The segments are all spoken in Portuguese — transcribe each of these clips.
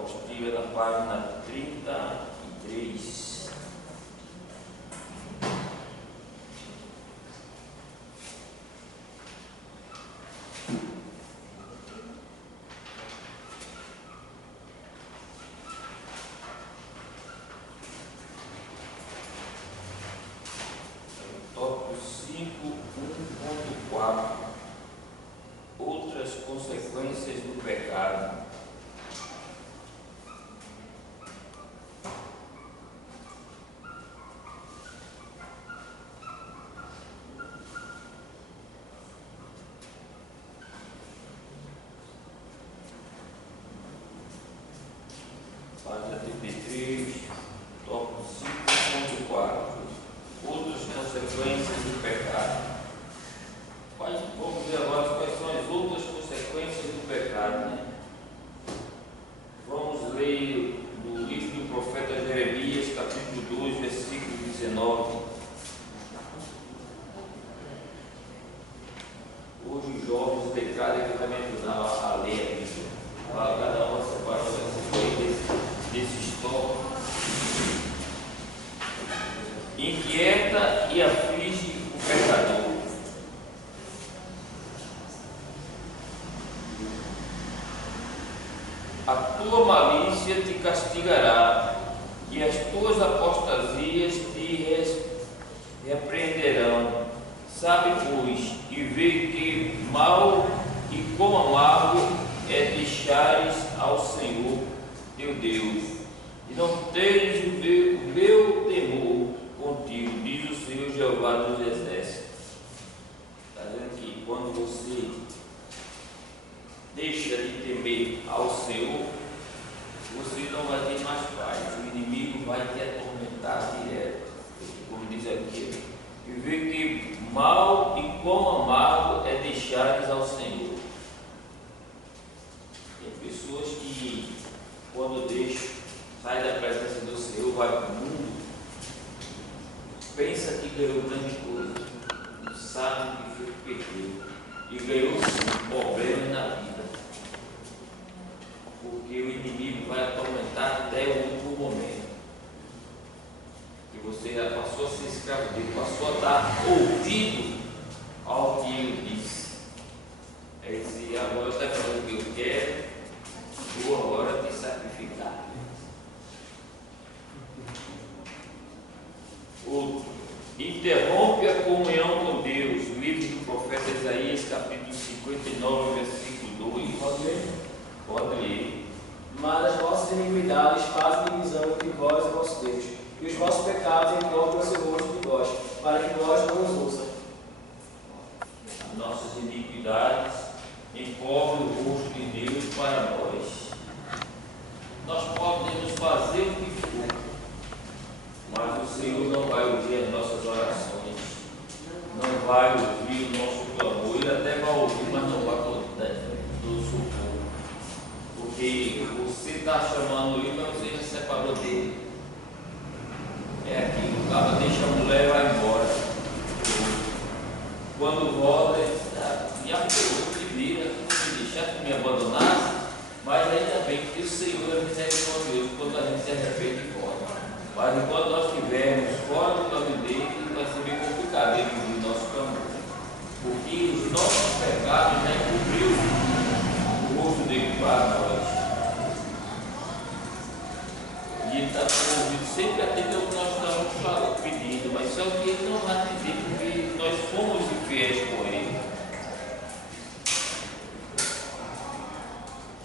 apostila na página 33. Tópico 5.1.4. Outras consequências do pecado. Página 33, tópico 5.4. Outras consequências do pecado. Vamos ver agora quais são as outras consequências do pecado, né? Vamos ler no livro do profeta Jeremias, capítulo 2, versículo 19. Hoje os jovens declaram que também ajudar a ler a Bíblia. Cada um separou desses tópicos. Inquieta e aflige o pecador. A tua malícia te castigará, e as tuas apostasias te repreenderão. Sabe, pois, e vê que mal e quão amargo é deixares ao Senhor teu Deus, e não teres o meu temor contigo, diz o Senhor Jeová dos Exércitos. Está dizendo que quando você deixa de temer ao Senhor, você não vai ter mais paz. O inimigo vai te atormentar direto. Como diz aqui, e vê que mal e quão amargo é deixares ao Senhor. Tem pessoas que, quando deixam, sai da presença do Senhor, vai para o mundo, pensa que ganhou grande coisa, não sabe que foi que perdeu, e ganhou sim problemas na vida, porque o inimigo vai atormentar até o último momento, que você já passou a ser escravo dele, passou a dar ouvido ao que ele disse. Aí ele disse, agora está fazendo o que eu quero, vou agora te sacrificar. Outro, interrompe a comunhão com Deus. Livro do profeta Isaías, capítulo 59, versículo 2. Pode ler? Pode ler. Mas as vossas iniquidades fazem divisão entre vós e vosso Deus, e os vossos pecados encobrem o seu rosto de vós, para que vós não os ouça. As nossas iniquidades encobrem o rosto de Deus para nós. Nós podemos fazer o que for, mas o Senhor não vai ouvir as nossas orações, não vai ouvir o nosso clamor. Ele até vai ouvir, mas não vai poder do socorro, porque você está chamando ele, mas você já separou dele. É aquilo, o cara deixa a mulher e vai embora. Quando volta, ele já pegou, te vira, não me deixar que me abandonasse, mas ainda bem que o Senhor é misericordioso quando a gente se arrepende e volta. Mas enquanto nós estivermos fora do caminho dele, vai ser bem complicado ele ouvir o nosso clamor, porque os nossos pecados já encobriu o rosto dele para nós. E ele está ouvindo sempre atender o que nós estamos pedindo, mas só que ele não vai atender porque nós fomos infiéis com ele.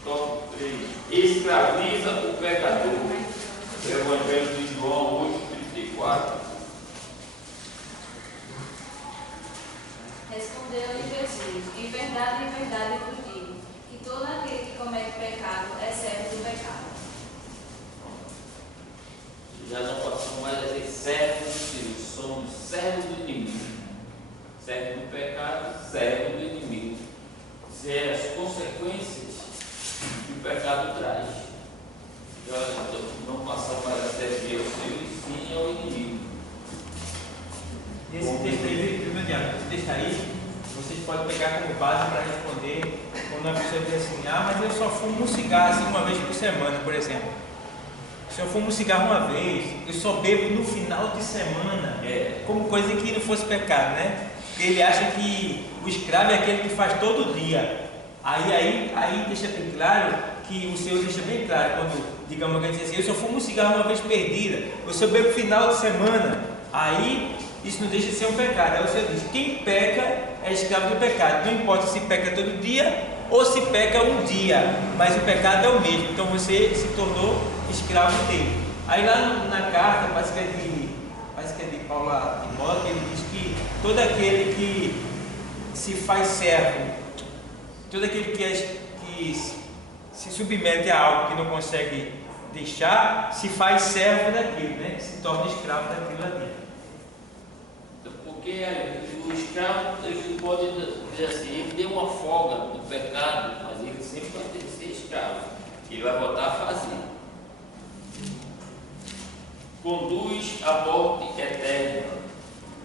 Tópico 3. Escraviza o pecador. Evangelho de João 8,34. Respondeu-lhe Jesus: em verdade eu vos digo, que todo aquele que comete pecado é servo do pecado. Já não passamos mais a ser servos de Deus, somos servos do inimigo. Servo do pecado, servo do inimigo. Isso é as consequências que o pecado traz. Já não passamos mais a servir ao Senhor e sim ao inimigo. Esse texto aí, vocês podem pegar como base para responder Quando a pessoa diz assim, mas eu só fumo um cigarro assim, uma vez por semana, por exemplo. Se eu fumo um cigarro uma vez, eu só bebo no final de semana, como coisa que não fosse pecado, né? Porque ele acha que o escravo é aquele que faz todo dia. Aí deixa bem claro que o Senhor deixa bem claro quando, digamos que ele diz assim, eu só fumo um cigarro uma vez perdida, eu só bebo final de semana. Aí isso não deixa de ser um pecado. Aí o Senhor diz, quem peca é escravo do pecado. Não importa se peca todo dia ou se peca um dia, mas o pecado é o mesmo. Então você se tornou escravo dele. Aí lá na carta, parece que é de Paulo a Timóteo, ele diz que todo aquele que se faz servo, todo aquele que se submete a algo que não consegue deixar, se faz servo daquilo, né? Se torna escravo daquilo ali. Porque o escravo, ele pode dizer assim, ele deu uma folga no pecado, mas ele sempre vai ter que ser escravo. Ele vai voltar a fazer. Conduz à morte eterna.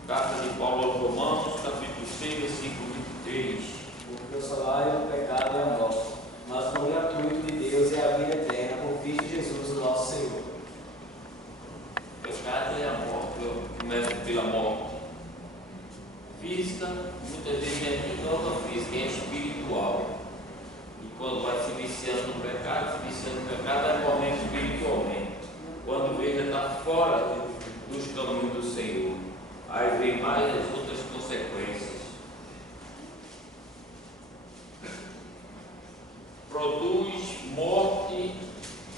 Carta de Paulo aos Romanos, capítulo 6, versículo 23. Porque o salário do pecado é a morte, mas o dom gratuito de Deus é a vida eterna por Cristo Jesus, o nosso Senhor. O pecado é a morte, começa pela morte física, muitas vezes não é física, é espiritual. E quando vai se viciando no pecado, é morrendo espiritualmente. Quando vê, já está fora dos caminhos do Senhor. Aí vem mais as outras consequências. Produz morte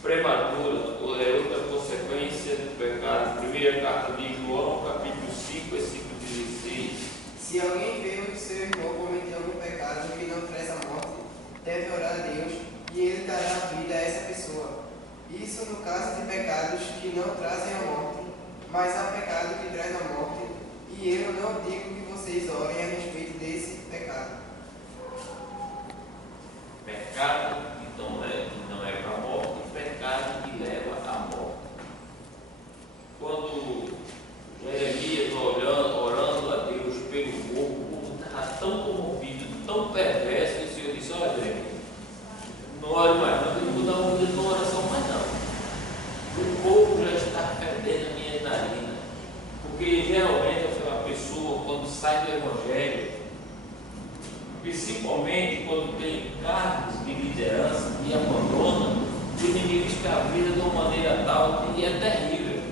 prematura, é outra consequência do pecado. Primeira carta de João, capítulo 5, versículo 16. Se alguém vê o seu irmão cometer algum pecado que não traz a morte, deve orar a Deus e ele dará vida a essa pessoa. Isso no caso de pecados que não trazem a morte, mas há pecado que traz a morte, e eu não digo que vocês orem a respeito desse pecado. Pecado que não é para a morte, pecado que leva à morte. Quando Jeremias orando a Deus pelo povo, o povo estava tão comovido, tão perverso, que o Senhor disse, olha Jeremias, não ore mais não, eu não vou dar uma vida de uma oração mais não. O povo já está perdendo a minha narina. Porque geralmente a pessoa, quando sai do Evangelho, principalmente quando tem cargos de liderança e abandona, o inimigo escraviza de uma maneira tal que é terrível.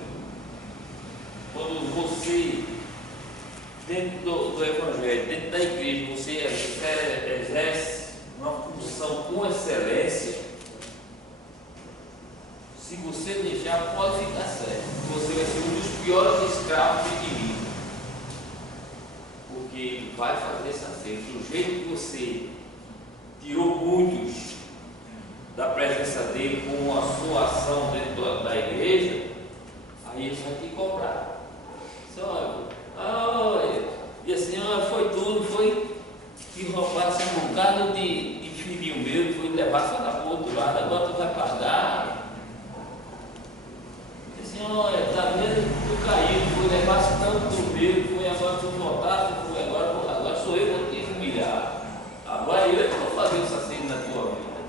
Quando você, dentro do Evangelho, dentro da igreja, você exerce uma função com excelência, se você deixar, pode ficar certo. Você vai ser um dos piores escravos do inimigo. Porque ele vai fazer essa cena. Do jeito que você tirou muitos da presença dele com a sua ação dentro da igreja, aí ele vai te cobrar. Só, e assim, foi tudo, foi que roubasse um bocado de filhinho meu, foi levar só para o outro lado, agora tu vai pagar. Olha, está vendo? Tu caiu, foi levar tanto do meu, foi agora tu voltar, foi agora sou eu que vou te humilhar. Agora eu que vou fazer essa cena na tua vida.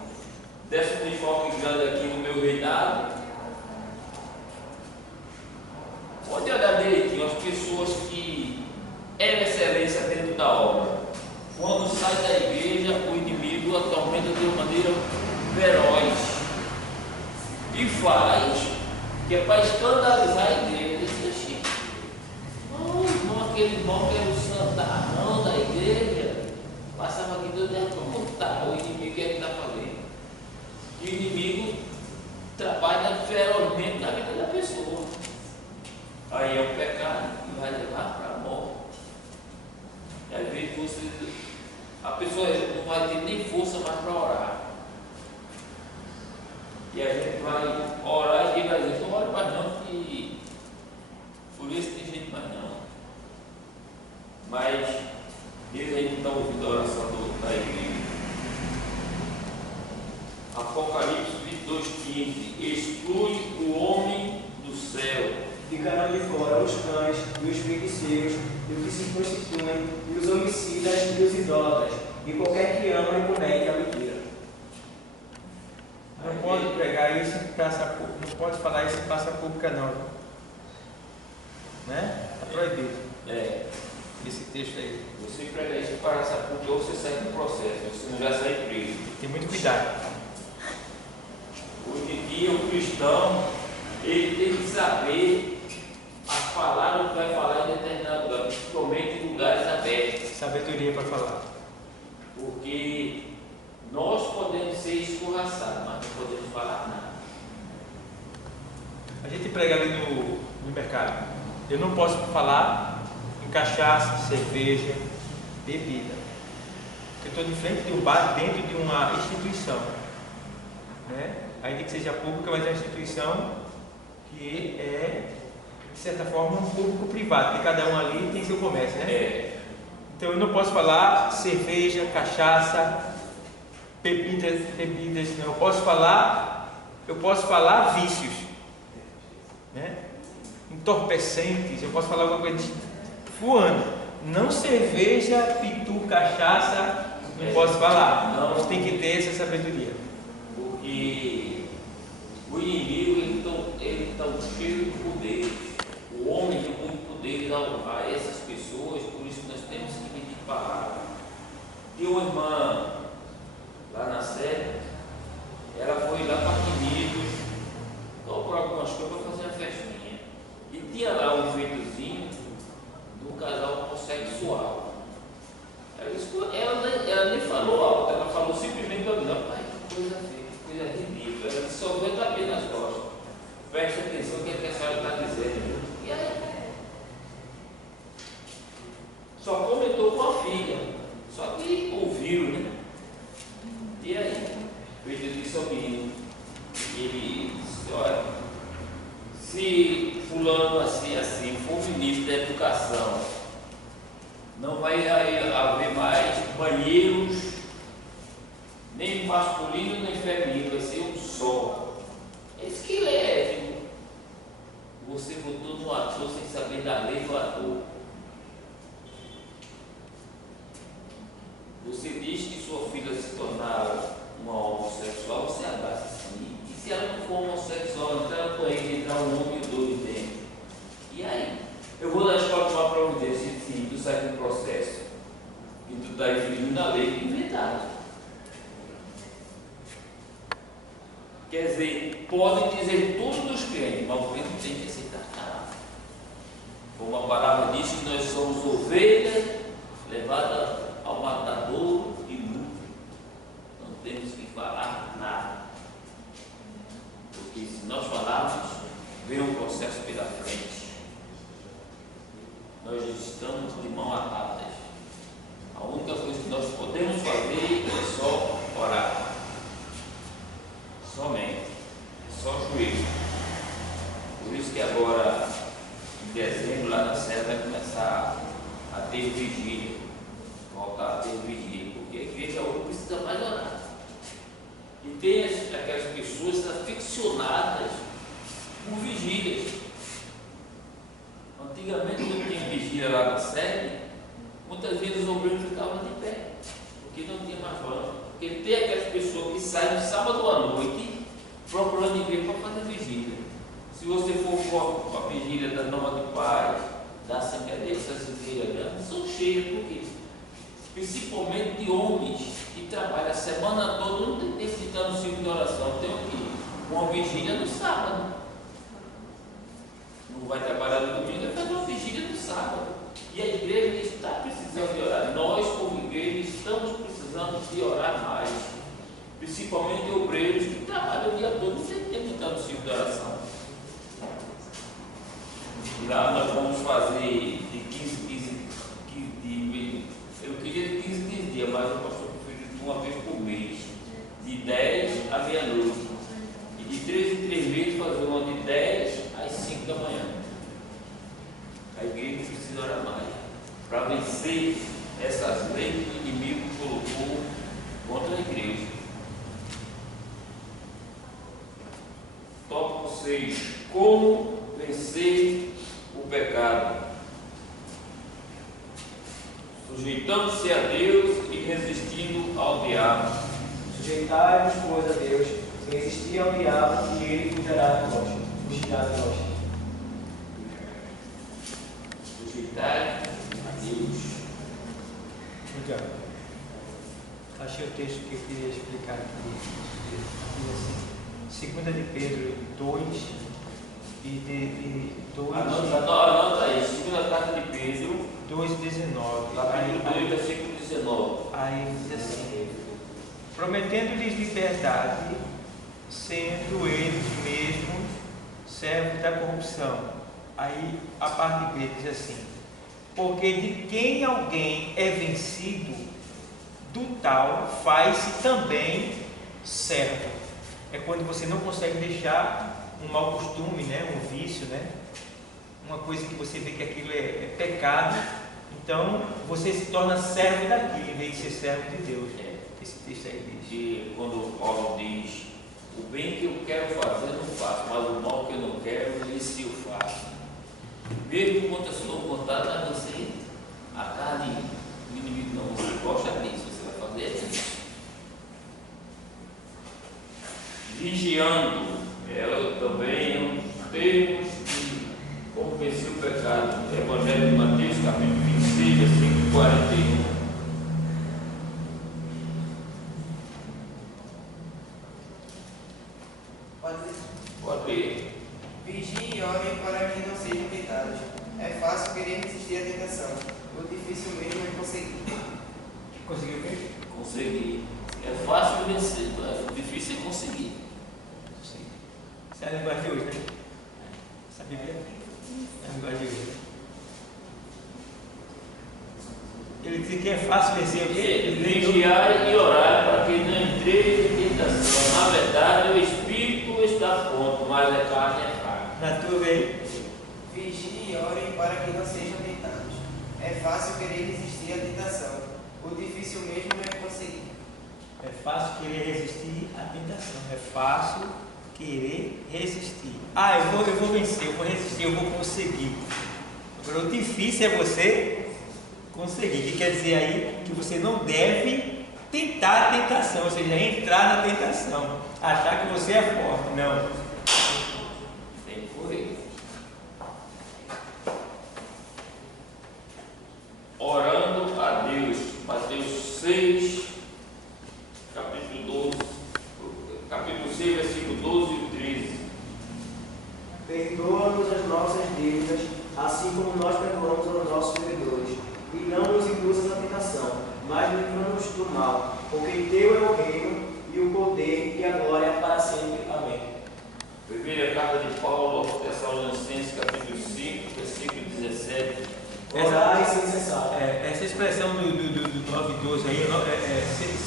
Desce um uniforme grande aqui no meu reinado. Pode olhar direitinho as pessoas que eram excelência dentro da obra. Quando sai da igreja, o inimigo atormenta de uma maneira feroz e faz que é para escandalizar a igreja. Disse, irmão, aquele irmão que era o santarrão da igreja, passava aqui todo dia, como está? O inimigo que está fazendo? E o inimigo trabalha ferozmente na vida da pessoa. Aí é um pecado que vai levar para a morte. E às vezes a pessoa não vai ter nem força mais para orar. E a gente vai orar e vai dizer, não ore mais não, que por isso tem gente mais não. Mas eles aí não estão ouvindo a oração da igreja. Apocalipse 22:15, exclui o homem do céu. Ficarão de fora os cães e os feiticeiros, e os que se prostituem, e os homicidas e os idólatras, e qualquer que ama e comete a mentira. Não pode pregar isso em praça pública, não pode falar isso em praça pública não. Né? Está proibido. Esse texto aí. Você prega isso para essa pública ou você sai do processo, você não já sai preso. Tem muito cuidado. Hoje em dia o cristão, ele tem que saber as palavras que vai falar em determinado lugar, principalmente em lugares abertos. Sabedoria para falar. Porque nós podemos ser escorraçados, mas não podemos falar nada. A gente prega ali no mercado. Eu não posso falar em cachaça, cerveja, bebida. Porque eu estou de frente de um bar dentro de uma instituição. Né? Ainda que seja pública, mas é uma instituição que é, de certa forma, um público privado, porque cada um ali tem seu comércio, né? Então eu não posso falar cerveja, cachaça, bebidas, não. Eu posso falar vícios, né? Entorpecentes, eu posso falar alguma coisa de fulano. Não cerveja, pitu, cachaça, não posso falar. Não. Você tem que ter essa sabedoria. Porque o inimigo ele está cheio de poderes. O homem tem muito poder a essas pessoas, por isso nós temos que medir palavra. Tem uma irmã lá na Sé, ela foi lá para Quimidos, comprou algumas coisas para fazer uma festinha. E tinha lá um enfeitozinho do casal homossexual. Ela nem falou alto, ela falou simplesmente para mim, pai, que coisa feia, que coisa ridícula. Ela só foi tapar nas costas. Preste atenção no que a senhora está dizendo. E aí? Só comentou com a filha. Só que ouviram, né? E aí? O filho disse ao menino. Ele disse, olha, se fulano assim for ministro da educação, não vai haver mais banheiros, nem masculino nem feminino, vai ser um só. É isso que ele é, viu? Você votou no ator sem saber da lei do ator. Você diz que sua filha se tornar uma homossexual, você abraça sim. E se ela não for homossexual, entrar no banheiro, entrar um homem e dois dentro? E aí? Eu vou na escola tomar providência, sim, tu sai do processo. E tu está infringindo a lei que inventaram. Quer dizer, podem dizer tudo dos crentes, mas o crente tem que aceitar nada. Como a palavra diz que nós somos ovelhas levadas ao matador e luto. Não temos que falar nada. Porque se nós falarmos, vem um processo pela frente. Nós estamos de mão atadas. A única coisa que nós podemos fazer é só orar. Somente. É só joelho. Por isso que agora, em dezembro, lá na Serra, vai começar a ter vigília. Voltar a ter vigília. Porque a igreja hoje precisa mais orar. E tem aquelas pessoas aficionadas por vigílias. Antigamente, quando tinha vigília lá na sede, muitas vezes os obreiros ficavam de pé, porque não tinha mais banco. Porque tem aquelas pessoas que saem no sábado à noite procurando igreja para fazer vigília. Se você for para a vigília da Nova de Paz, da Assembleia, essas igrejas grandes, são cheias, porque principalmente de homens que trabalham a semana toda, não tem tempo de estar no círculo de oração, tem o quê? Uma vigília no sábado. Não vai trabalhar no domingo, vai fazer uma vigília no sábado. E a igreja está precisando de orar. Nós, como igreja, estamos precisando de orar mais. Principalmente obreiros que trabalham o dia todo, não tem tempo de estar no círculo de oração. E lá nós vamos fazer de 15 eu queria de 15 dias, mas o pastor preferiu uma vez por mês, de 10 à meia-noite. E de 3 em 3 meses fazer uma de 10 às 5 da manhã. A igreja precisa orar mais para vencer essas leis que o inimigo colocou contra a igreja. Tópico 6. Como vencer o pecado? Sujeitando-se a Deus e e resistindo ao diabo. Sujeitai-vos, pois, a Deus, resistir ao diabo, e ele fugirá de vós. Sujeitai a Deus. Legal. Achei o texto que eu queria explicar aqui. Diz assim, 2 de Pedro 2 e 2. Anota aí, segunda carta de Pedro, 2,19. capítulo 2, versículo 19. Aí diz assim: prometendo-lhes liberdade, sendo eles mesmos servos da corrupção. Aí a parte B diz assim: porque de quem alguém é vencido, do tal faz-se também servo. É quando você não consegue deixar um mau costume, né? Um vício, né? Uma coisa que você vê que aquilo é pecado, então você se torna servo daquilo em vez de ser servo de Deus. Esse texto aí diz. E quando Paulo diz: o bem que eu quero fazer eu não faço, mas o mal que eu não quero, esse eu faço. Mesmo quando a sua vontade, mas você, a carne, o inimigo não, você gosta disso, você vai fazer isso. Vigiando, ela também é um termo de como vencer o pecado. Evangelho de Mateus, capítulo 26, versículo 41. Pode ler. Vigiem e orem para que não sejam tentados. É fácil querer resistir à tentação. O difícil mesmo é conseguir. Conseguiu o quê? Conseguir. É fácil vencer, é difícil é conseguir. Sim. Essa é a linguagem de hoje, né? Essa Bíblia é a linguagem de hoje. Ele diz que é fácil vencer o quê? Vigiar e orar para que não entrei em tentação. Na verdade, o espírito está pronto, mas a carne é fraca. Na tua vez. Vigiem e orem para que não sejam tentados. É fácil querer resistir à tentação. O difícil mesmo é conseguir. É fácil querer resistir à tentação. É fácil querer resistir. Ah, eu vou vencer, eu vou resistir, eu vou conseguir. Agora, o difícil é você conseguir. Que quer dizer aí que você não deve tentar a tentação, ou seja, entrar na tentação, achar que você é forte. Não. Tem que correr. Orando a Deus. Mateus 6, capítulo 6, versículo 12 e 13. Perdoa-nos as nossas dívidas, assim como nós perdoamos aos nossos devedores. E não nos induzas à tentação, mas livra-nos do mal. Porque teu é o reino, e o poder, e a glória para sempre. Amém. Primeira carta de Paulo aos Tessalonicenses, capítulo 5, versículo 17. Orai sem cessar. Essa expressão do 9:12 aí,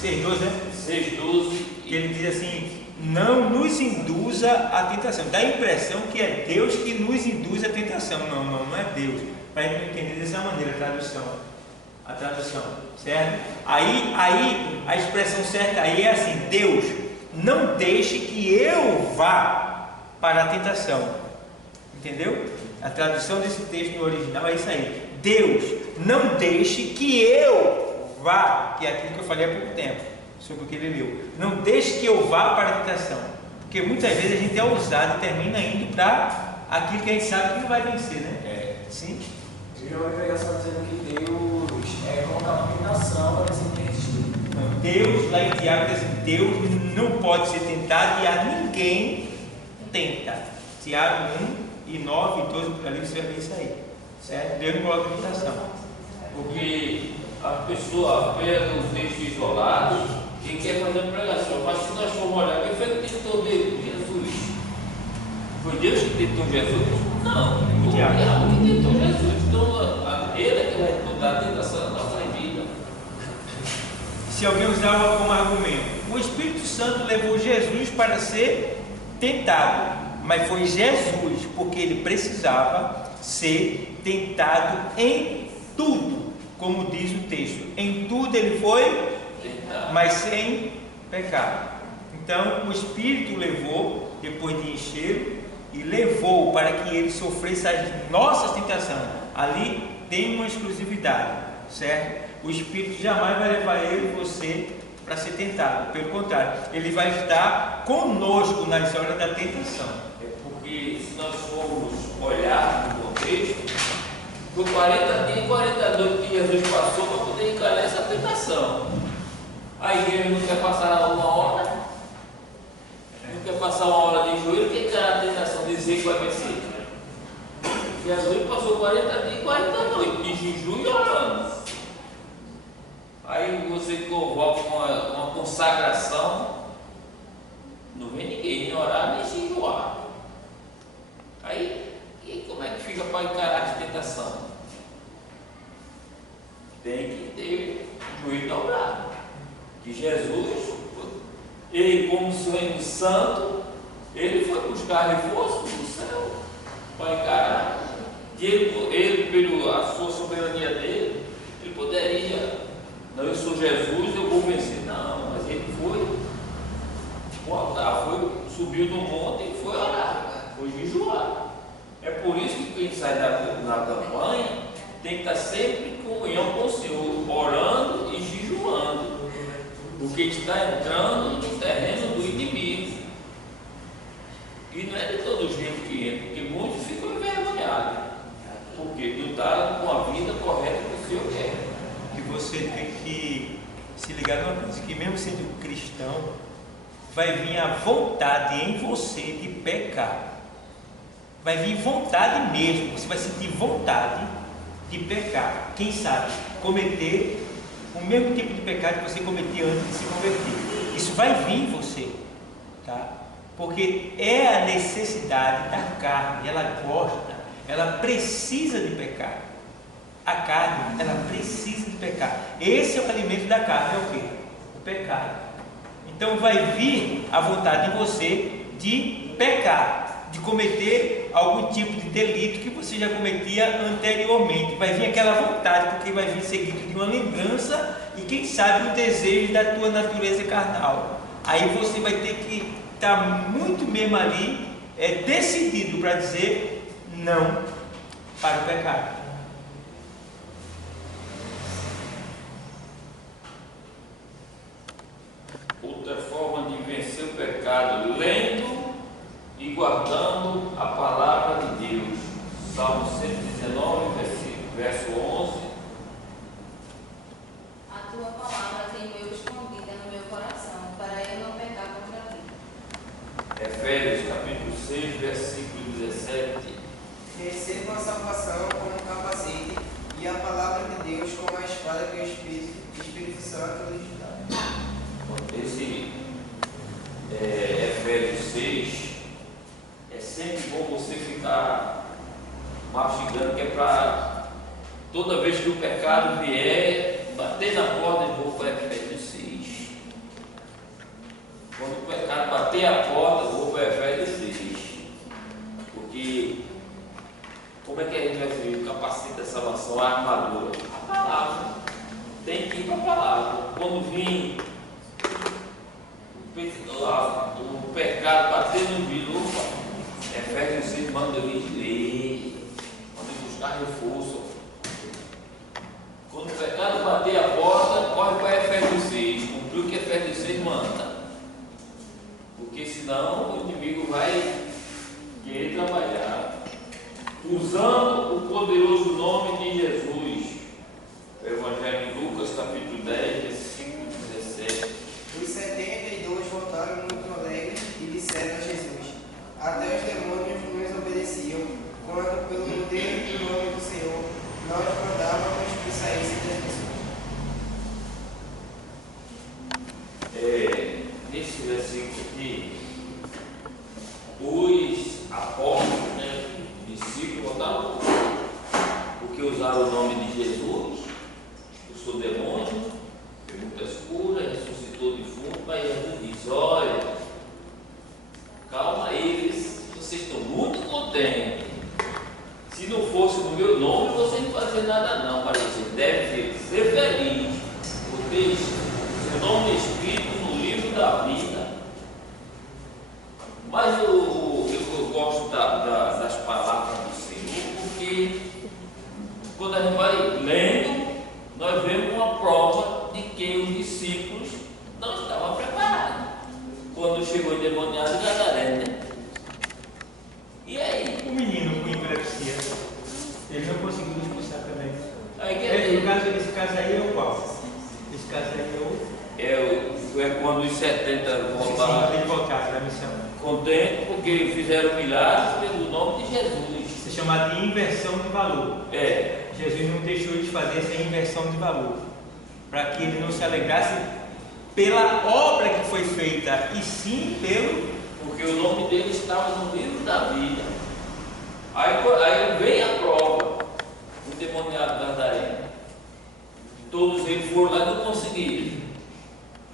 6:12, né? 6:12. Que ele diz assim: não nos induza à tentação. Dá a impressão que é Deus que nos induz à tentação. Não é Deus. Para a gente não entender dessa maneira a tradução, certo? Aí a expressão certa aí é assim: Deus, não deixe que eu vá para a tentação. Entendeu? A tradução desse texto no original é isso aí: Deus, não deixe que eu vá, que é aquilo que eu falei há pouco tempo sobre o que ele leu. Não deixe que eu vá para a tentação, porque muitas vezes a gente é ousado e termina indo para aquilo que a gente sabe que não vai vencer, né? Sim. Eu já ouvi pregação dizendo que Deus coloca uma tentação para você resistir. Não, Deus, lá em Tiago, diz assim: Deus não pode ser tentado e a ninguém tenta. Tiago 1 e 9 e 12, por ali você vai ver isso aí, certo? Deus não coloca tentação. Porque a pessoa pega um texto isolado e quer fazer uma pregação, mas se nós formos olhar, quem foi que tentou Jesus? Foi Deus que tentou Jesus? Não, foi o diabo que tentou Jesus. Então, ele é que vai botar a tentação na nossa vida. Se alguém usava como argumento, o Espírito Santo levou Jesus para ser tentado, mas foi Jesus, porque ele precisava ser tentado em tudo, como diz o texto. Em tudo ele foi tentado, mas sem pecado. Então o Espírito levou, depois de encher, e levou para que ele sofresse as nossas tentações. Ali tem uma exclusividade, certo? o Espírito jamais vai levar ele e você para ser tentado. Pelo contrário, ele vai estar conosco nas horas da tentação. É porque se nós formos olhar no contexto, foi 40 dias e 40 noites que Jesus passou para poder encarar essa tentação. A igreja não quer passar uma hora, não quer passar uma hora de joelho, quer encarar a tentação, dizer que vai vencer. Jesus passou 40 dias e 40 noites de jejum e orando. Aí você convoca uma consagração, não vem ninguém nem orar nem se jejuar. Aí, e como é que fica para encarar a tentação? Tem que ter o joelho dobrado. Que Jesus, ele como Senhor Santo, ele foi buscar reforço do céu para encarar. Que ele, pela sua soberania dele, ele poderia, não, eu sou Jesus, eu vou vencer. Não, mas ele foi ao altar, subiu no monte e foi orar, foi jejuar. É por isso que quem sai na campanha tem que estar sempre em comunhão com o Senhor, orando e jejuando, porque está entrando no terreno do inimigo. E não é de todo jeito que entra, porque muitos ficam envergonhados, porque não está com a vida correta que o Senhor quer. E você tem que se ligar numa coisa, que mesmo sendo cristão, vai vir a vontade em você de pecar. Vai vir vontade mesmo, você vai sentir vontade de pecar. Quem sabe cometer o mesmo tipo de pecado que você cometia antes de se converter. Isso vai vir em você, tá? Porque é a necessidade da carne, ela gosta, ela precisa de pecar. A carne, ela precisa de pecar. Esse é o alimento da carne, é o quê? O pecado. Então vai vir a vontade em você de pecar, de cometer algum tipo de delito que você já cometia anteriormente. Vai vir aquela vontade, porque vai vir seguido de uma lembrança e quem sabe o desejo da tua natureza carnal. Aí você vai ter que estar muito mesmo ali, decidido para dizer não para o pecado. Outra forma de vencer o pecado, lendo e guardando a palavra de Deus. Salmo 119, verso 11. A tua palavra tenho eu escondida no meu coração, para eu não pecar contra ti. Efésios capítulo 6, versículo 17. Recebam a salvação como um capacete e a palavra de Deus como a espada que o Espírito Santo lhes dá. Esse Efésios 6 é sempre bom você ficar mastigando, que é para toda vez que o pecado vier, bater na porta de novo. Efésios 6. Quando o pecado bater a porta, vou para Efésios 6. Porque como é que a gente vai ver o capacete da salvação, a armadura? A palavra. Tem que ir para a palavra. Quando vir o pecado batendo no vidro, Efésios 6 manda eu ir ler, manda eu buscar reforço. Quando o pecado bater a porta, corre para Efésios 6, cumprir o que Efésios 6 manda, porque senão o inimigo vai querer trabalhar usando o poderoso nome de Jesus. O Evangelho de Lucas capítulo 10, versículo 17. Os 72 voltaram muito alegres e disseram a Jesus: até os demônios nos obedeciam, quando pelo poder e o nome do Senhor nós mandávamos que saíssem das pessoas. Nesse versículo aqui, os apóstolos, discípulos, voltaram porque usaram o nome de Jesus, expulsou demônios, fez muitas curas, ressuscitou defunto, mas Jesus diz: olha, calma aí, vocês estão muito contentes. Se não fosse no meu nome, vocês não faziam nada não, mas vocês devem ser felizes por ter seu nome escrito no livro da vida. Mas eu gosto das palavras do Senhor, porque quando a gente vai lendo, nós vemos uma discípulos não estavam preparados quando chegou o endemoniado Gadareno, né? E aí? O menino com epilepsia, ele não conseguiu expulsar também. Aí Esse caso aí é o qual? Esse caso aí é quando os 70 voltaram. Sim, ele voltaram da missão. Contente porque fizeram milagres pelo nome de Jesus. Isso é chamado de inversão de valor. Jesus não deixou eles fazer essa inversão de valor, para que ele não se alegrasse pela obra que foi feita, e sim porque o nome dele estava no livro da vida. Aí vem a prova, o endemoniado Gadareno. Todos eles foram lá e não conseguiram.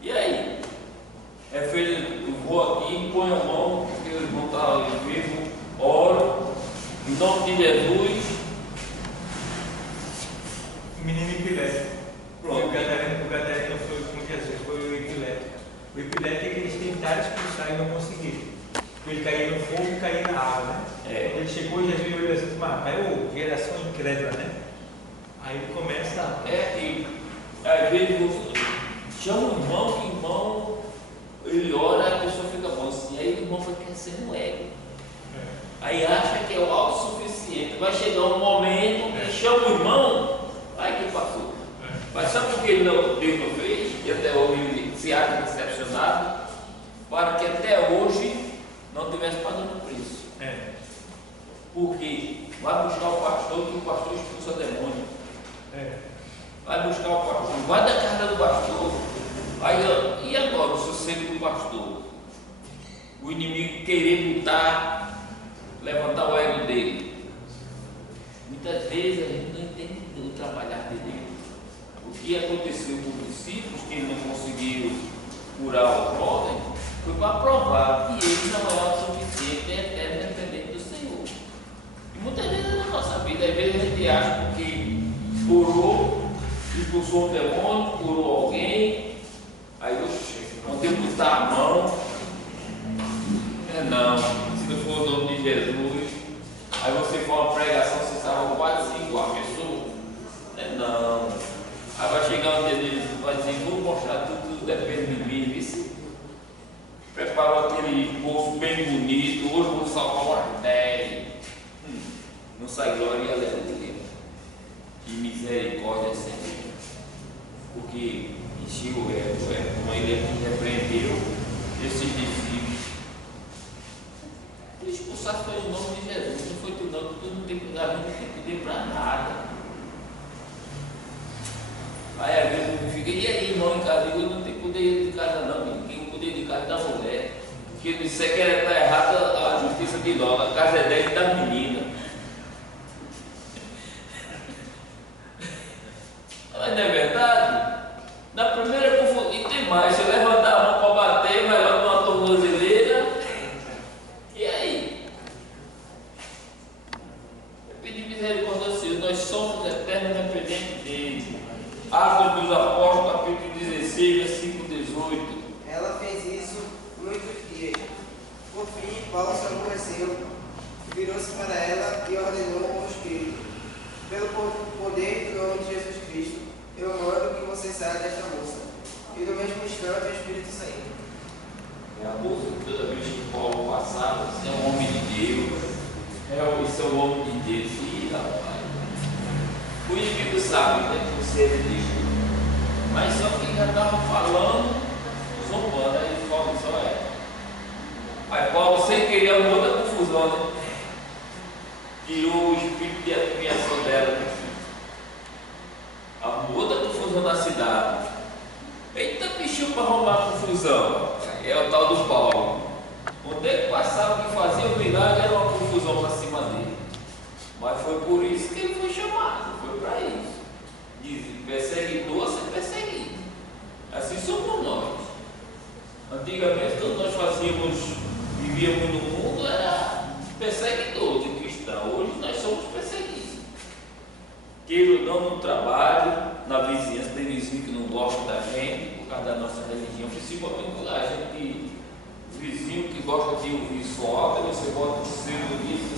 E aí? É feito, eu vou aqui, põe a mão, porque o irmão está ali vivo, oro, em nome de Jesus. o menino epilético. Pronto. O Gadareno foi com Jesus, foi o epilético. O epilético é que eles tentaram expulsar e não conseguiram. Ele caía no fogo e caía na água, né? Quando ele chegou, Jesus olhou assim, mas é geração incrédula, né? Aí ele começa E às vezes chama o irmão, que o irmão, ele ora, a pessoa fica bom assim, aí o irmão vai crescendo no ego. Aí acha que é o autossuficiente. Vai chegar um momento que chama o irmão, aí que passou. Mas sabe por que Deus não fez? E até hoje ele se acha decepcionado, para que até hoje não tivesse pagando o preço. Porque vai buscar o pastor, que o pastor expulsa demônio. Vai buscar o pastor, vai da casa do pastor. Aí, e agora o sossego do pastor? O inimigo querer lutar, levantar o ego dele. Muitas vezes a gente não entende o trabalhar de Deus. O que aconteceu com os discípulos, que eles não conseguiram curar o jovem, foi para provar que ele não é o suficiente, é eterno dependente do Senhor. E muitas vezes na nossa vida, às vezes a gente acha que curou, expulsou um demônio, curou alguém, aí não tem que botar a mão. Não, se não for o nome de Jesus, aí você for uma pregação, você salva quase 5 a pessoa. Não. Aí vai chegar um dia dele e vai dizer, vou mostrar tudo depende de mim, vice. Preparou aquele bolso bem bonito, hoje vou salvar umas 10. Não sai glória e aleluia. E misericórdia, Senhor. Porque encheu o ego, como ele aqui repreendeu esses discípulos. Tu expulsaste foi em nome de Jesus, não foi tu não, tu não tem poder para nada. Aí às vezes eu fica, e aí irmão em casa? Eu não tenho poder de casa não, quem tem poder de casa é da mulher. Porque se você quer estar errado, a justiça de logo, a casa é dele da menina. Mas não é verdade? Na primeira confusão, e tem mais, se eu levantar a mão para bater, vai lá numa tornozeleira. E aí? Eu pedi misericórdia ao Senhor, nós somos eternos dependentes dele. Atos dos Apóstolos, capítulo 16, versículo 18. Ela fez isso muitos dias. Por fim, Paulo se aborreceu, virou-se para ela e ordenou ao Espírito: pelo poder do nome de Jesus Cristo, eu mando que você saia desta moça. E no mesmo instante o Espírito saiu. A moça, toda vez que Paulo passava, isso é um homem de Deus. Isso é um homem de Deus. Ih, rapaz. O inimigo sabe, né, que você é de Deus. Mas só que já estava falando, zombando, aí Paulo só é. Aí Paulo, sem querer, arrumou da confusão, né? Tirou o espírito de adivinhação dela. Arrumou da confusão da cidade. Eita, bicho para arrumar confusão. É o tal do Paulo. Onde é que passava que fazia o milagre, era uma confusão para cima dele. Mas foi por isso que ele foi chamado, foi para isso. Diz, perseguidor a ser perseguido. Assim somos nós. Antigamente, quando nós vivíamos no mundo, era perseguidor de cristão. Hoje nós somos perseguidos. Queira ou não, no trabalho, na vizinhança, tem vizinho que não gosta da gente por causa da nossa religião, principalmente a gente, vizinho que gosta de ouvir som alto, você bota o seu ouvido,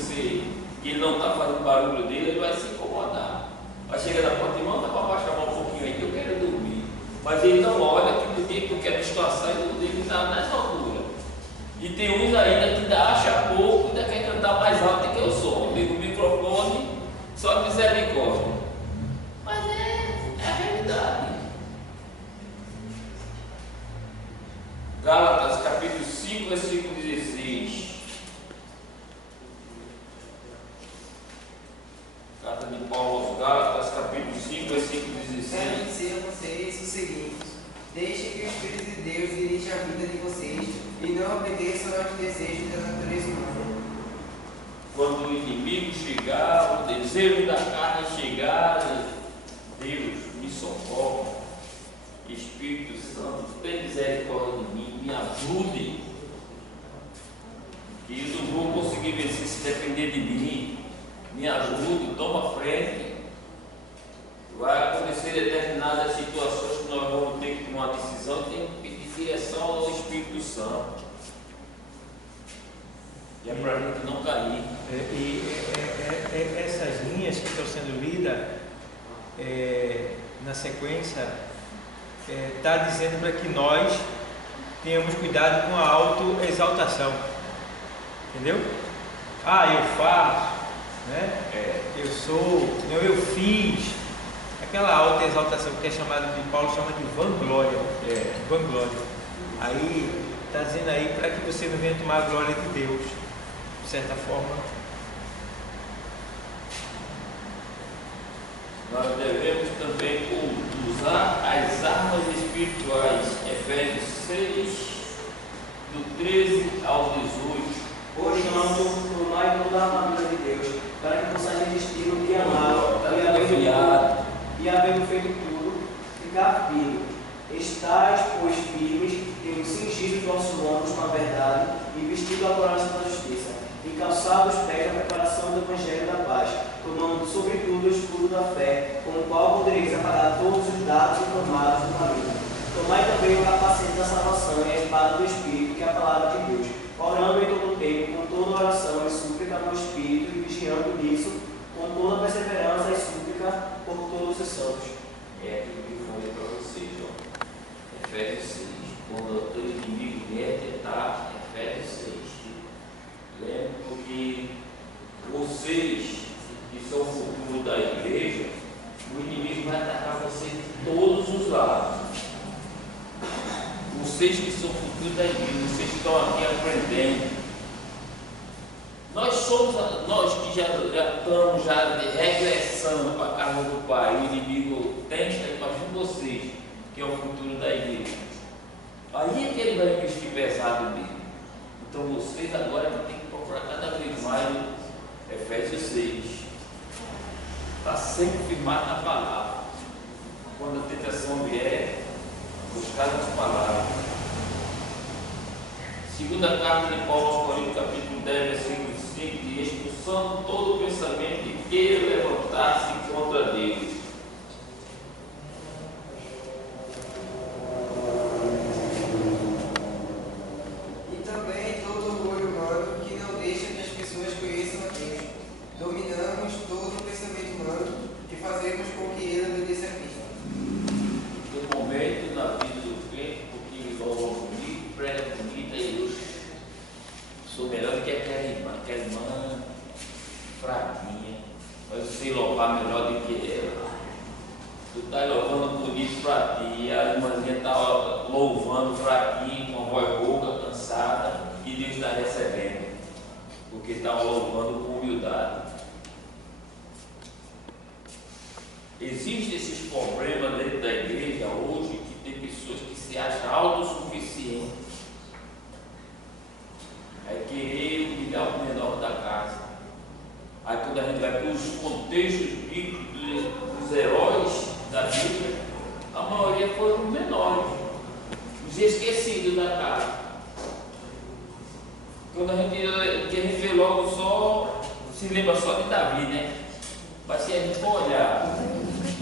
e ele não está fazendo barulho dele, ele vai se incomodar. Vai chegar na porta, irmão, dá para baixar um pouquinho aí que eu quero dormir. Mas ele não olha porque a distorção dele está nessa altura. E tem uns ainda que ainda acha pouco e ainda quer cantar mais alto do que eu sou. Liga o microfone, só misericórdia. Mas é a realidade. Gálatas capítulo 5, versículo 16. Carta de Paulo aos Gálatas, capítulo 5, versículo 16. Quero dizer a vocês o seguinte: deixem que o Espírito de Deus dirija a vida de vocês e não obedeçam aos desejos da natureza humana. Quando o inimigo chegar, o desejo da carne chegar, Deus me socorre. Espírito Santo, tem misericórdia de mim, me ajude. Que eu não vou conseguir vencer se depender de mim. Me ajude, toma frente. Vai acontecer determinadas situações que nós vamos ter que tomar uma decisão e tem que pedir direção ao Espírito Santo. E é para a gente não cair. Essas linhas que estão sendo lidas na sequência está dizendo para que nós tenhamos cuidado com a autoexaltação. Entendeu? Eu faço, né? Eu sou, não, eu fiz. Aquela autoexaltação que é chamada de Paulo chama de vanglória. Vanglória. Aí está dizendo aí para que você não venha tomar a glória de Deus, de certa forma. Nós devemos também usar as armas espirituais. Efésios 6, do 13 ao 18. Portanto, tomai toda a armadura de Deus, para que possais resistir no dia mau, e havendo feito tudo, ficar firme. Estais, pois, firmes, tendo cingido os vossos lombos com a verdade, e vestido a couraça da justiça, e calçado os pés na preparação do Evangelho da paz, tomando sobretudo o escudo da fé, com o qual podereis apagar todos os dados e formados do maligno. Tomai também o capacete da salvação e a espada do Espírito, que é a palavra de Deus, orando em todo o tempo, com toda oração e súplica no Espírito, e vigiando nisso, com toda perseverança e súplica por todos os santos. É aquilo que eu falei para vocês, Efésios 6. Quando o teu inimigo vier tentar, Efésios 6. Lembro que vocês que são o futuro da igreja, o inimigo vai atacar vocês de todos os lados. Vocês que são o futuro da igreja, vocês que estão aqui aprendendo. Nós que já estamos regressando para a casa do Pai, o inimigo tenta, imagina vocês, que é o futuro da igreja. Aí é que ele vai investir pesado mesmo. Então vocês agora têm que procurar cada vez mais Efésios 6. Está sempre firmado na palavra. Quando a tentação vier, buscar as palavras. Segunda carta de Paulo aos Coríntios, capítulo 10, versículo 5, diz: expulsando todo o pensamento que queira levantar-se contra Deus. E também todo orgulho humano que não deixa que as pessoas conheçam a Deus. Dominamos todo o pensamento humano e fazemos com que ele obedeça a Cristo. No momento na vida do crente, porque ele louva bonito, prega bonita, e eu sou melhor do que aquela irmã fraquinha, mas eu sei louvar melhor do que ela. Tu está louvando bonito para ti, a irmãzinha está louvando fraquinho, com a voz rouca, cansada, e Deus está recebendo, porque está louvando com humildade. Existem esses problemas dentro da igreja hoje, que tem pessoas que se acham autossuficientes. É querer humilhar o menor da casa. Aí quando a gente vai para os contextos bíblicos dos heróis da Bíblia, a maioria foram menores, os esquecidos da casa. Quando a gente vê logo só, se lembra só de Davi, né? Mas se a gente for olhar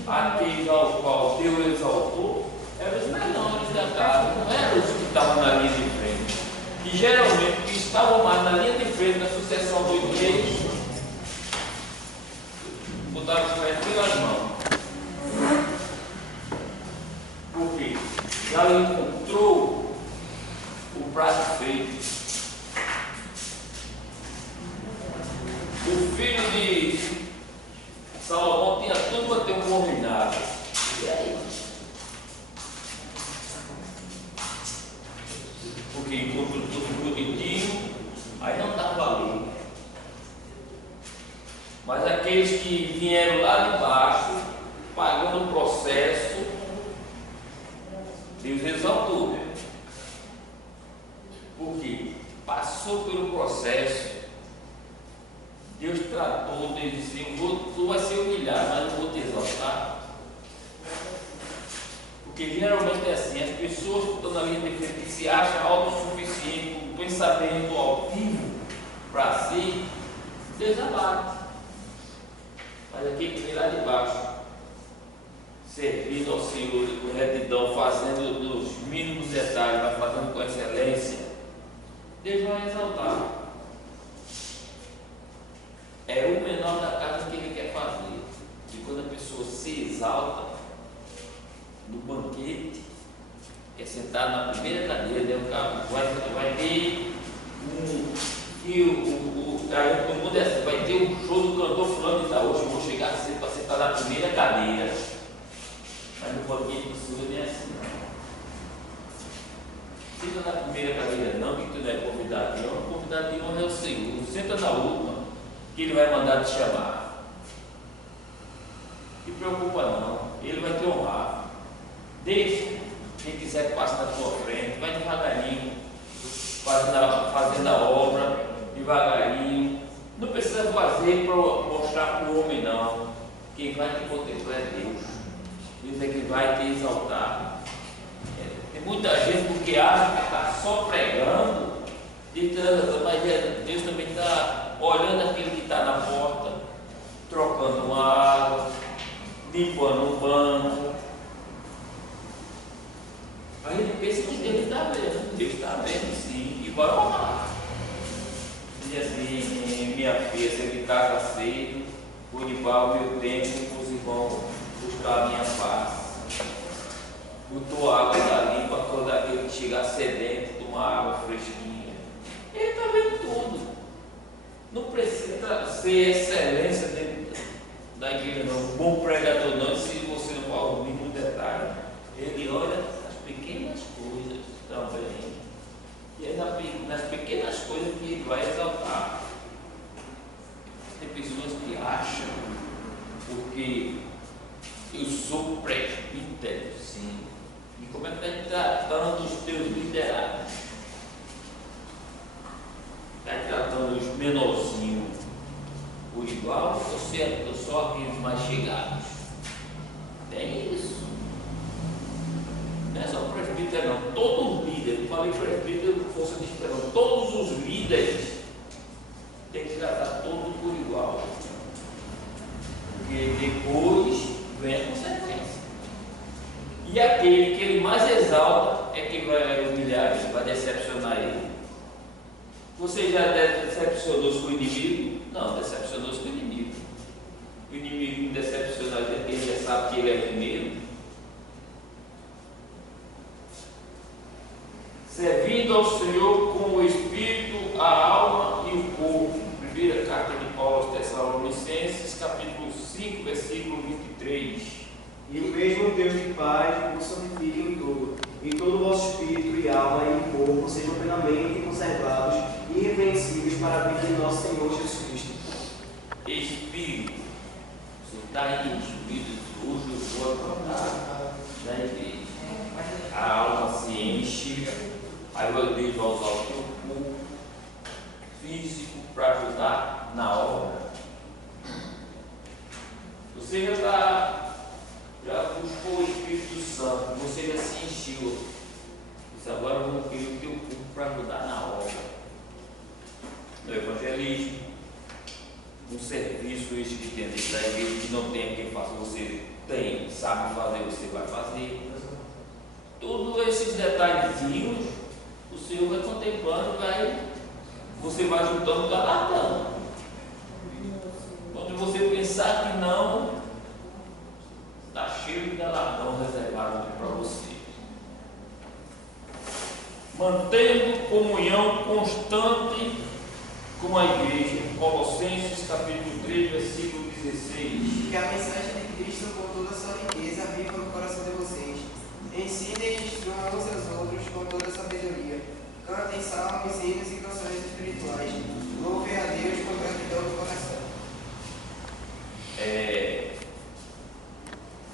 aqueles ao qual Deus exaltou, eram os menores da casa, não eram os que estavam na linha de frente. E geralmente os que estavam mais na linha de frente da sucessão dos reis, botaram os pés pelas mãos. Por quê? já encontrou o prato feito. O filho de Salomão tinha tudo para ter um bom reinado. E aí? Porque encontrou tudo bonitinho, aí não estava ali. Mas aqueles que vieram lá de baixo, pagando o processo, Deus exaltou. Porque passou pelo processo, Deus tratou, Deus disse: tu vai ser humilhado, mas não vou te exaltar. Porque geralmente é assim, as pessoas que estão na linha de frente se acham autossuficientes, com um pensamento altivo para si, Deus abate. Mas aquele que vem lá de baixo, servindo ao Senhor com retidão, fazendo nos mínimos detalhes, mas fazendo com excelência, Deus vai exaltar. É o menor da casa que Ele quer fazer. E quando a pessoa se exalta no banquete, é sentado na primeira cadeira, vai ter o mundo é assim, vai ter um show do cantor fulano de tal. Hoje eu vou chegar cedo para sentar na primeira cadeira. Mas no banquete do Senhor não é assim, não. Senta na primeira cadeira não, que tu não é convidado de honra. Convidado de honra é o Senhor. Não senta na última, que Ele vai mandar te chamar. Não te preocupa não, Ele vai te honrar. Deixa quem quiser que passe na tua frente, vai devagarinho, fazendo a obra, devagarinho. Não precisa fazer para mostrar para o homem não. Quem vai te contemplar é Deus. Deus é que vai te exaltar. Tem muita gente porque acha que está só pregando, mas Deus também está olhando aquele que está na porta, trocando uma água, limpando um banco. Aí ele pensa que Deus está vendo. Deus está vendo sim, e vai honrar. Diz assim: minha filha, você me casa cedo, vou limpar o meu tempo com os irmãos, buscar a minha paz. Botou água da limpa, todo aquele que chegar sedento, tomar água fresquinha. Ele está vendo tudo. Não precisa ser excelência dentro da igreja, não. Um bom pregador, não, se você não fala o mínimo detalhe. Ele olha as pequenas coisas também. E é nas pequenas coisas que Ele vai exaltar. Tem pessoas que acham, porque eu sou presbítero, sim. E como é que está tratando os teus liderados? Está tratando os menorzinhos por igual ou só aqueles mais chegados? Tem isso. Não é só presbítero não, todo líder, eu falei presbítero com força de expressão, todos os líderes têm que tratar todos por igual. Porque depois vem a consequência. E aquele que ele mais exalta é quem vai humilhar ele, vai decepcionar ele. Você já decepcionou-se com o inimigo? Não, decepcionou-se com o inimigo. O inimigo decepciona ele, ele já sabe que ele é primeiro. Servindo ao Senhor com o Espírito, a alma e o corpo. Primeira carta de Paulo aos Tessalonicenses, capítulo 5, versículo 23. E o mesmo Deus de paz vos santifique em tudo, e todo o vosso espírito e alma e corpo sejam plenamente conservados e irrepreensíveis para a vida de nosso Senhor Jesus Cristo. Espírito, você está aí, espírito, hoje eu vou acordar na igreja. A alma se enche, aí Deus vai usar o teu corpo físico para ajudar na obra. Você já buscou o Espírito Santo, você já se encheu. Isso agora eu vou querer o teu corpo para ajudar na obra. No evangelismo, no serviço este que tem dentro da igreja, que não tem quem faça, você tem, sabe fazer, você vai fazer. Todos esses detalhezinhos, o Senhor vai contemplando, você vai juntando galardão. Quando você pensar que não, está cheio de galardão reservado para você. mantendo comunhão constante com a igreja. Colossenses capítulo 3, versículo 16. Que a mensagem de Cristo com toda a sua riqueza viva no coração de vocês. Ensinem e instruam uns aos outros com toda a sabedoria. Cantem salmos, hinos e canções espirituais. Louvem a Deus com gratidão do coração.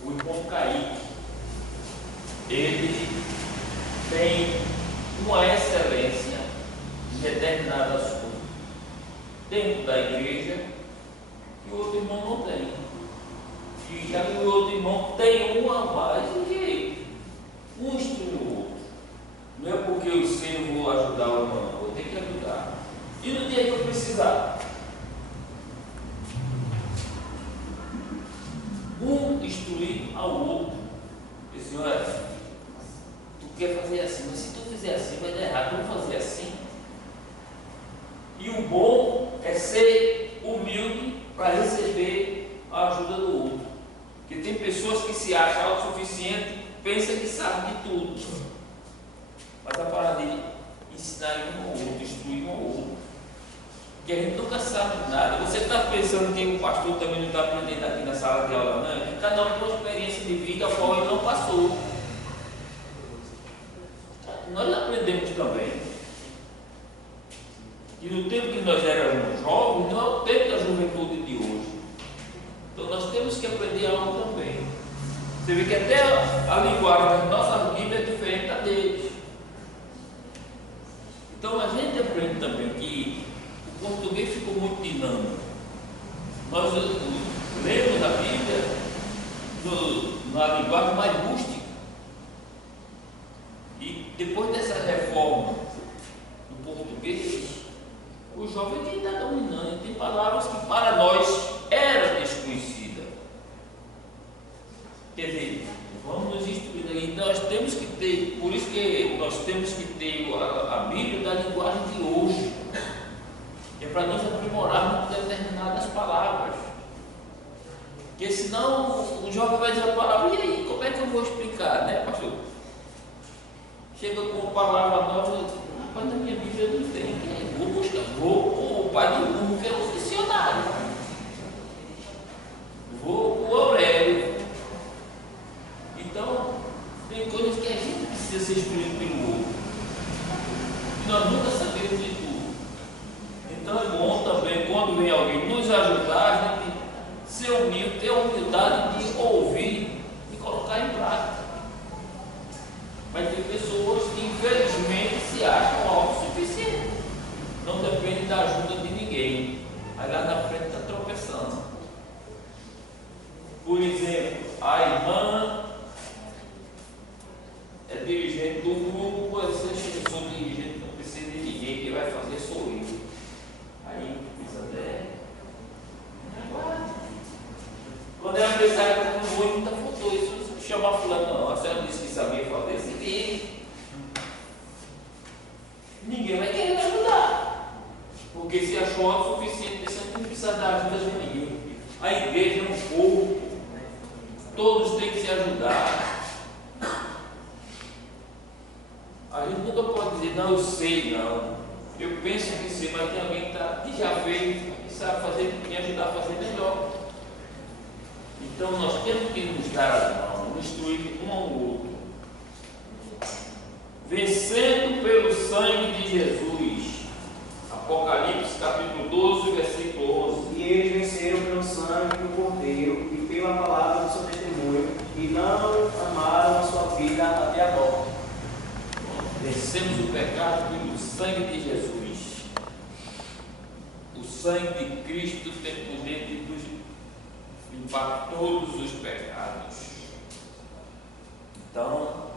O irmão Kaique, ele tem uma excelência em determinado assunto dentro da igreja que o outro irmão não tem. E já que o outro irmão tem uma mais do que ele. Um instrui o outro. Não é porque eu sei eu vou ajudar o irmão, eu tenho que ajudar. E no dia que eu precisar, um instruir ao outro. E senhor, tu quer fazer assim, mas se tu fizer assim vai dar errado, vamos fazer assim. E o bom é ser humilde para receber a ajuda do outro. Porque tem pessoas que se acham autossuficientes, pensam que sabem de tudo. Mas a parada de ensinar um ao outro, instruir um ao outro. Porque a gente nunca sabe de nada. Você está pensando que o pastor também não está aprendendo aqui na sala de aula, não? É que cada um tem uma experiência de vida a qual ele não passou. Nós aprendemos também. E no tempo que nós éramos jovens, não é o tempo da juventude de hoje. Então nós temos que aprender algo também. Você vê que até a linguagem das nossas Bíblias é diferente da deles. Então a gente aprende também que o português ficou muito dinâmico. Nós lemos a Bíblia na linguagem mais rústica. E depois dessa reforma do português, o jovem que está dominando, tem palavras que para nós eram desconhecidas. Quer dizer, vamos nos instruir aí. Nós temos que ter, por isso que nós temos que ter a Bíblia da linguagem de hoje. É para nós aprimorarmos determinadas palavras. Porque senão o jovem vai dizer a palavra, e aí, como é que eu vou explicar, né, pastor? Chega com uma palavra nova, rapaz, na minha Bíblia não tem. Vou buscar, vou o pai do Google, que é o dicionário. Vou o Aurélio. Então, tem coisas que a gente precisa ser instruído pelo outro. E nós nunca sabemos de tudo. Então é bom também, quando vem alguém nos ajudar, a gente ser humilde, ter a humildade de ouvir e colocar em prática. Mas tem pessoas que infelizmente se acham autossuficientes. Não depende da ajuda de ninguém. Aí lá na frente está tropeçando. Por exemplo, a irmã é dirigente do grupo, você chega, eu sou dirigente, não precisa de ninguém, quem vai fazer sou eu. Aí precisa até. Quando ela pensar que está com muito, não faltou isso. Chamar fulano, não. A senhora disse que sabia fazer, se vire. Ninguém vai querer ajudar. Porque se achou autossuficiente, você não precisa dar ajuda de ninguém. A igreja é um povo. Todos têm que se ajudar. A gente nunca pode dizer, não, eu sei, não. Eu penso que sei, mas tem alguém que já fez e sabe fazer, me ajudar a fazer melhor. Então nós temos que nos dar as mãos, instruir um ao outro. Vencendo pelo sangue de Jesus. Apocalipse capítulo 12, versículo 11. E eles venceram pelo sangue do Cordeiro e pela palavra do seu testemunho, e não amaram a sua vida até a morte. Vencemos o pecado pelo sangue de Jesus. O sangue de Cristo tem poder de nos limpar todos os pecados. Então,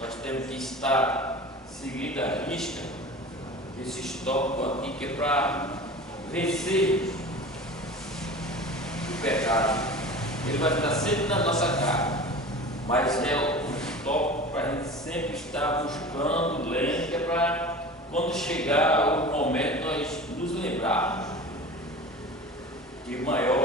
nós temos que estar seguindo a risca esse tópico aqui, que é para vencer o pecado. Ele vai estar sempre na nossa cara, mas é um tópico para a gente sempre estar buscando, lendo, que é para quando chegar o momento nós nos lembrarmos que o maior